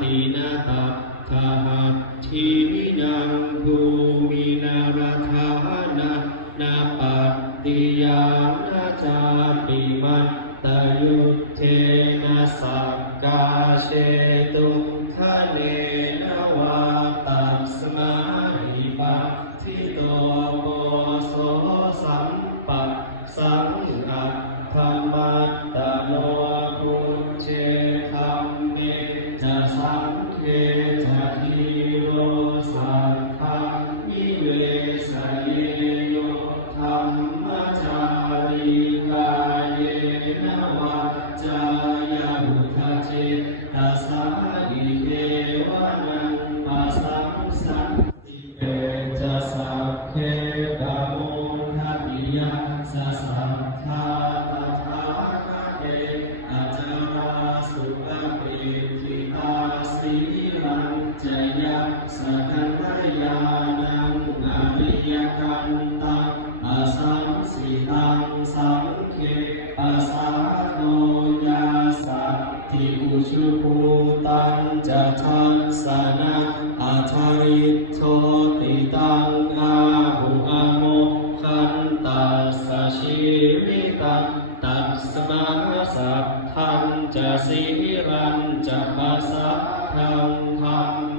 ตินะตัพพะหัตถินังภูมินาราธานะนาปัตติยานาจาปิมัตตยุทเทนะสักกาเชตุคะเนนะวาตัสมาหิปัตถิโตโกโสสัมปัสสังฆัธรรมัตตโนปุจเจธัมเมจะสังเฆจะทิโรสัทธังวิเวสเยโยธัมมจาริกายเยนะวัจจายาหุทธเจตัสสะหิเทวะนังปัสสังสันติเตจะสัพเพกะโมทัพพิยะสัสสัทธาตถาคเตอาจาราสุภปิทิตาสีลังจยะสักกัลยาณังอริยกันตังอาสังสิตังสังเขปัสสะโนยาสัตถิอุชุภูตังจะทัสสะนะอาทาริโทติตังอาหุอโมขันตัสสะชีวิตังตัสมาสัทธังจะสีรังจะปัสสะทังธรรม